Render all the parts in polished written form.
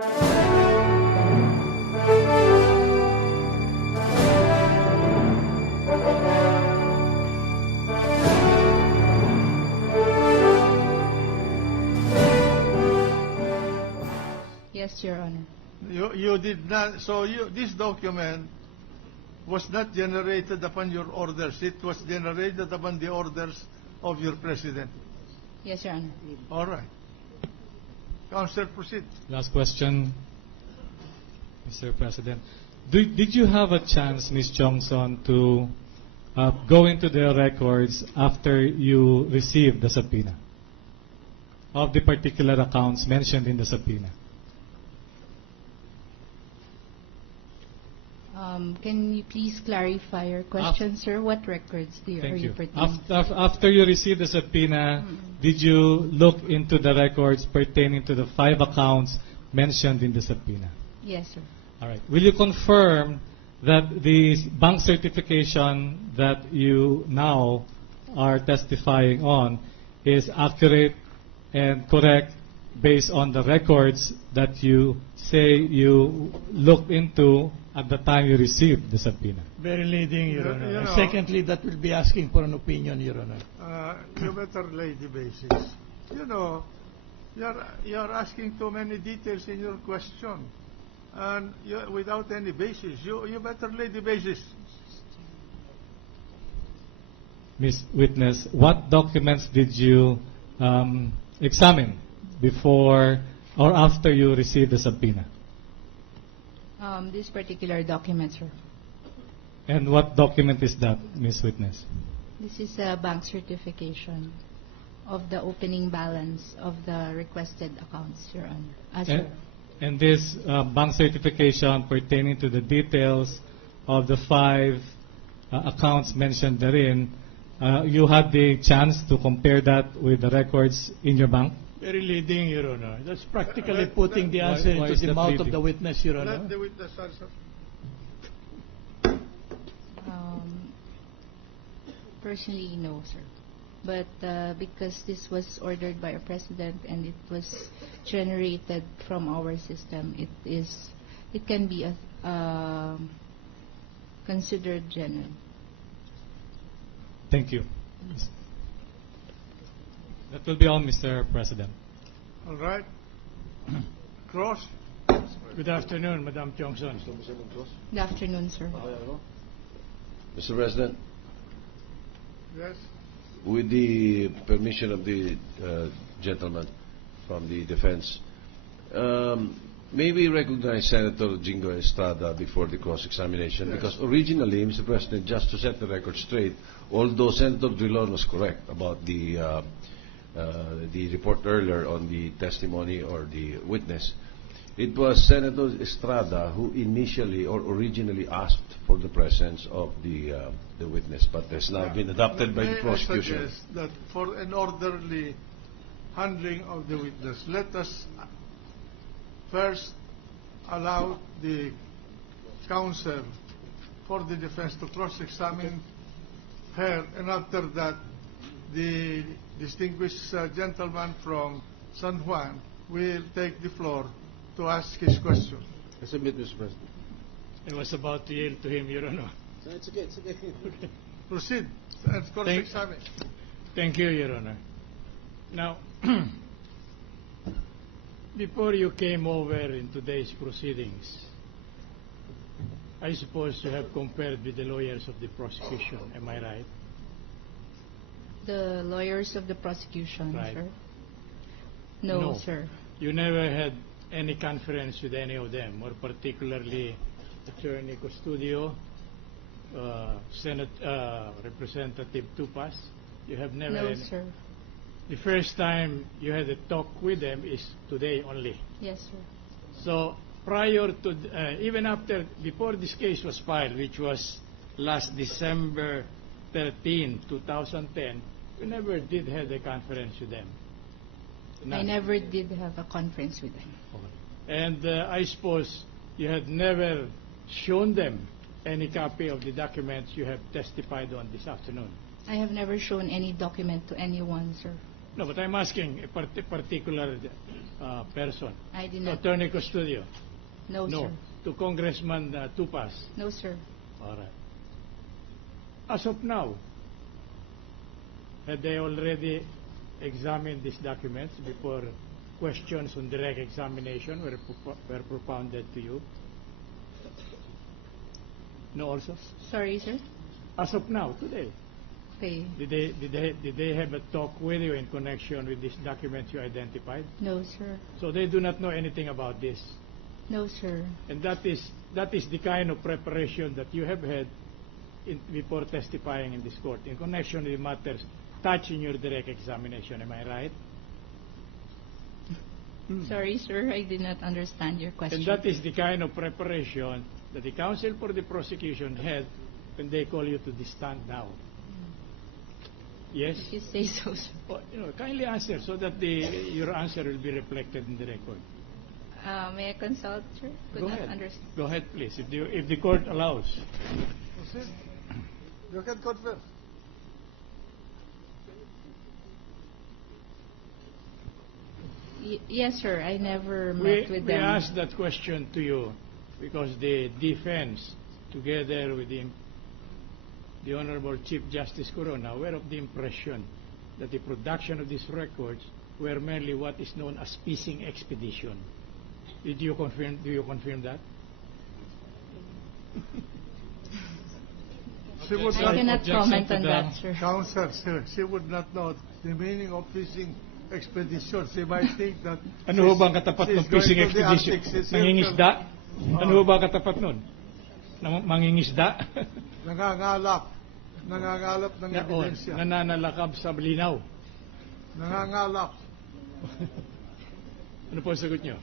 Yes, Your Honor. You did not, so this document was not generated upon your orders. It was generated upon the orders of your president. Yes, Your Honor. All right. Counsel, proceed. Last question, Mr. President. Did you have a chance, Ms. Johnson, to go into the records after you received the subpoena of the particular accounts mentioned in the subpoena? Can you please clarify your question, sir? What records are you pertaining to? After you received the subpoena, did you look into the records pertaining to the 5 accounts mentioned in the subpoena? Yes, sir. All right. Will you confirm that the bank certification that you now are testifying on is accurate and correct based on the records that you say you looked into at the time you received the subpoena? Very leading, Your Honor. You And know, secondly, that will be asking for an opinion, Your Honor. You better lay the basis. You know, you're asking too many details in your question, and without any basis. You better lay the basis. Ms. Witness, what documents did you examine before or after you received the subpoena? This particular document, sir. And what document is that, Ms. Witness? This is a bank certification of the opening balance of the requested accounts, Your Honor. And this bank certification pertaining to the details of the 5 accounts mentioned therein, you had the chance to compare that with the records in your bank? Very leading, Your Honor. That's practically putting the answer why into is the that mouth of leading? the witness, Your Honor. Let the witness answer. Personally, no, sir. But because this was ordered by a president and it was generated from our system, it can be considered genuine. Thank you. That will be all, Mr. President. All right. Cross. Good afternoon, Madam Johnson. Good afternoon, sir. Mr. President, Yes. with the permission of the gentleman from the defense, may we recognize Senator Jingo Estrada before the cross-examination? Yes. Because originally, Mr. President, just to set the record straight, although Senator Drilon was correct about the report earlier on the testimony or the witness, it was Senator Estrada who initially or originally asked for the presence of the witness, but has now been adopted by the prosecution. I suggest that for an orderly handling of the witness, let us first allow the counsel for the defense to cross-examine her, and after that, the distinguished gentleman from San Juan will take the floor to ask his question. I submit, Mr. President. I was about to yield to him, Your Honor. So it's okay, it's okay. Proceed and cross-examine. Thank you, Your Honor. Now, before you came over in today's proceedings, I suppose you have compared with the lawyers of the prosecution. Am I right? The lawyers of the prosecution, Right. sir? No, sir. You never had any conference with any of them, or particularly Attorney Custodio, Representative Tupas? You have never No, had. sir. The first time you had a talk with them is today only. Yes, sir. So prior to, even after, before this case was filed, which was last December 13, 2010, you never did have a conference with them. I None. never did have a conference with them. And I suppose you had never shown them any copy of the documents you have testified on this afternoon. I have never shown any document to anyone, sir. No, but I'm asking a particular person. I did To not. Attorney Custodio. No, sir. To Congressman Tupas. No, sir. All right. As of now, had they already examined these documents before questions on direct examination were propounded to you? No, also? Sorry, sir. As of now, today, Okay. did they have a talk with you in connection with these documents you identified? No, sir. So they do not know anything about this. No, sir. And that is the kind of preparation that you have had before testifying in this court in connection with matters touching your direct examination. Am I right? Sorry, sir. I did not understand your question. And that is the kind of preparation that the counsel for the prosecution had when they call you to the stand now. Yes? If you say so, sir. Oh, kindly answer so that your answer will be reflected in the record. May I consult, sir? Could Go not ahead. understand. Go ahead, please, if the court allows. Proceed. You can confirm. Yes, sir. I never We met with them. asked that question to you because the defense, together with the Honorable Chief Justice Corona, were of the impression that the production of these records were merely what is known as fishing expedition. Do you confirm that? She would I not, cannot objection comment to on the- that, sir. counsel, sir, she would not know the meaning of fishing expedition. She might think that Ano ho ba ang katapat she's ng fishing going to the expedition? Arctic, she's Nangingisda? circle. Ano ho ba ang katapat nun? Mangingisda? Nangangalap ng ebidensya. Nananalakab sa linaw. Nangangalap. Ano po ang sagot nyo?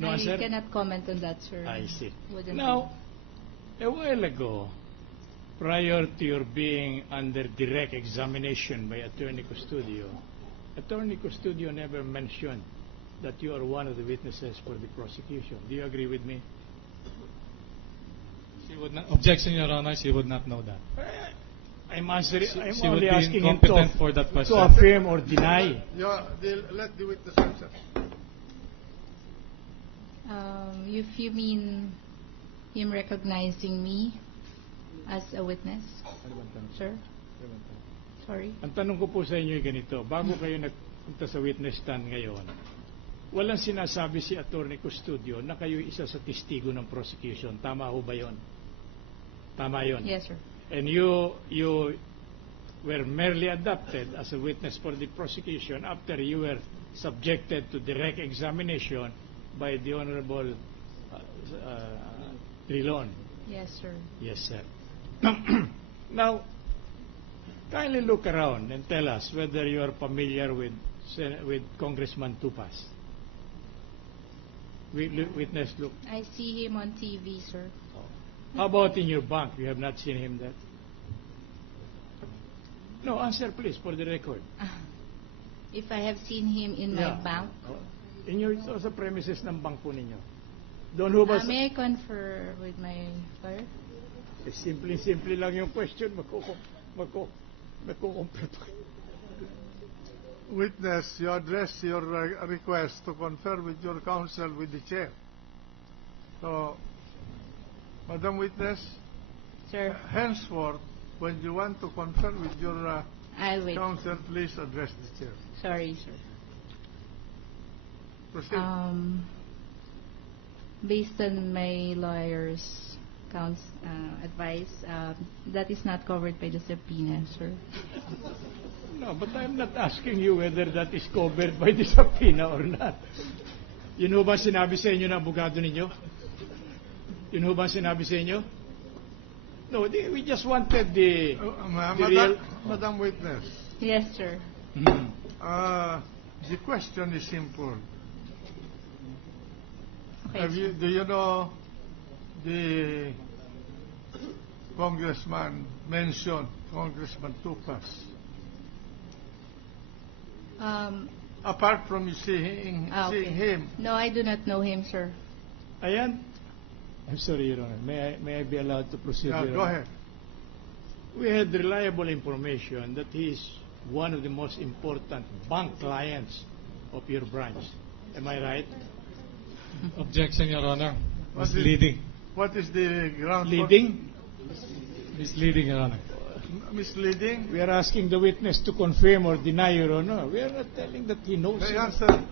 No I answer? cannot comment on that, sir. I see. Wouldn't Now, a while ago, prior to your being under direct examination by Attorney Custodio never mentioned that you are one of the witnesses for the prosecution. Do you agree with me? She would not, objection, Your Honor, she would not know that. I'm answering. I'm She would only be asking him incompetent for that to question. affirm or deny. Let the witness answer. If you mean him recognizing me as a witness, sir? Sorry? Ang tanong ko po sa inyo ay ganito, bago kayo nagpunta sa witness stand ngayon, walang sinasabi si Attorney Custodio na kayo isa sa testigo ng prosecution. Tama ho ba yun? Tama yun? Yes, sir. And you were merely adopted as a witness for the prosecution after you were subjected to direct examination by the Honorable Trilon. Yes, sir. Yes, sir. Now, kindly look around and tell us whether you are familiar with Congressman Tupas. Witness, look. I see him on TV, sir. How about in your bank? You have not seen him there? No, answer please for the record. If I have seen him in my bank, In your sa premises ng bangko ninyo. Doon ho ba may I confer with my lawyer? simple lang yung question, magkukumpleto. Witness, you address your request to confer with your counsel with the chair. So, Madam Witness, Sir, henceforth, when you want to confer with your I'll wait. counsel, please address the chair. Sorry, sir. Proceed. Based on my lawyer's advice, that is not covered by the subpoena, sir. No, but I'm not asking you whether that is covered by the subpoena or not. Yun ho ba sinabi sa inyo ng abogado ninyo? Yun ho ba sinabi sa inyo? No, we just wanted the real... Madam Witness, Yes, sir. the question is simple. Okay, sir. Do you know the congressman mentioned, Congressman Tupas? Apart from you seeing Okay. him, No, I do not know him, sir. Ayan. I'm sorry, Your Honor. May I be allowed to proceed, Your go Honor? ahead. We had reliable information that he is one of the most important bank clients of your branch. Am I right? Objection, Your Honor. What is- Misleading. What is the ground for Leading? Misleading, Your Honor. misleading? We are asking the witness to confirm or deny, Your Honor. We are not telling that he knows. The it. answer